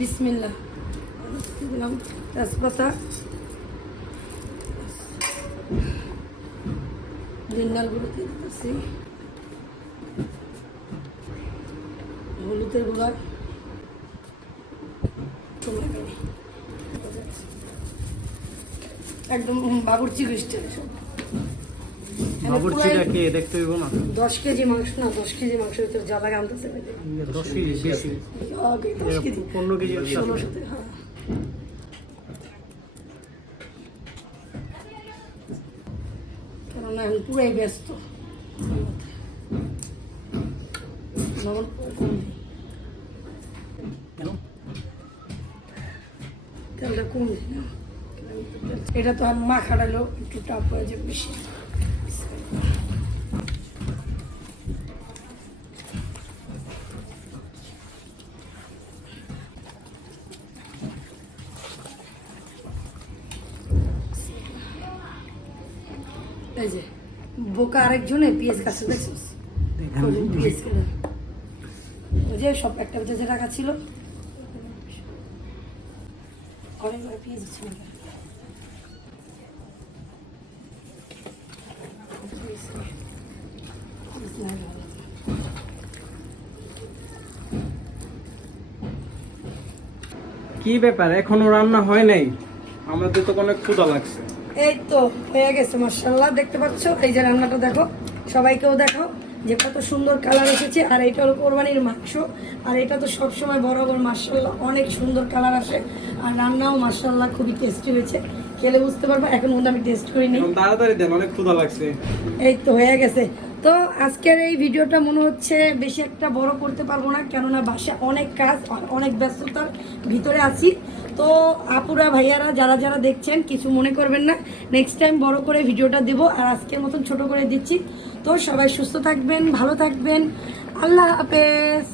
বিসমিল্লাহ দিলাম তেজপাতা, জিন্দাল গুঁড়ো দিয়ে দিতেছি, হলুদের গুঁড়া, একদম বাবুর্চি স্টাইলে সব। বাবুর্চিটা কে দেখতে হইব না? 10 কেজি মাংস না, 10 কেজি মাংসের ভিতরে জ্বালা গানতেছে 10 কেজি বেশি, 10 কেজি 15 কেজি 1600 হ্যাঁ। কেননা এখন পুরাই ব্যস্ত, লবণ কম দিই, তেলটা কম দিই না, এটা তো আর মাখাড়ালো একটু টাপ হয়ে যাবে বেশি। এই যে বোকা আরেকজনে পেঁয়াজ কাছে দেখছিস, পেঁয়াজ কিনে ওই যে সব একটা বেঁচে রাখা ছিল, অনেক পেঁয়াজ ছিল। কি ব্যাপার, এখনো রান্না হয় নাই? আমাদের তো অনেক ক্ষুধা লাগছে। এই তো হয়ে গেছে মাশাআল্লাহ, দেখতে পাচ্ছ? এই যে রান্নাটা দেখো, সবাইকেও দেখো যে কত সুন্দর কালার এসেছে। আর এটা হলো কোরবানির মাংস, আর এটা তো সবসময় বরাবর মাশাআল্লাহ অনেক সুন্দর কালার আসে, আর রান্নাও মাশাআল্লাহ খুবই টেস্টি হয়েছে। খেলে বুঝতে পারবো, এখন মধ্যে আমি টেস্ট করিনি। তাড়াতাড়ি দেন, অনেক ক্ষুধা লাগছে। এই তো হয়ে গেছে। তো আজকের এই ভিডিওটা মনে হচ্ছে বেশি একটা বড় করতে পারবো না, কেননা বাসা অনেক কাজ, অনেক ব্যস্ততার ভিতরে আছি। তো আপুরা ভাইয়ারা যারা যারা দেখছেন কিছু মনে করবেন না, নেক্সট টাইম বড় করে ভিডিওটা দেবো, আর আজকের মতন ছোট করে দিচ্ছি। তো সবাই সুস্থ থাকবেন, ভালো থাকবেন, আল্লাহ হাফেজ।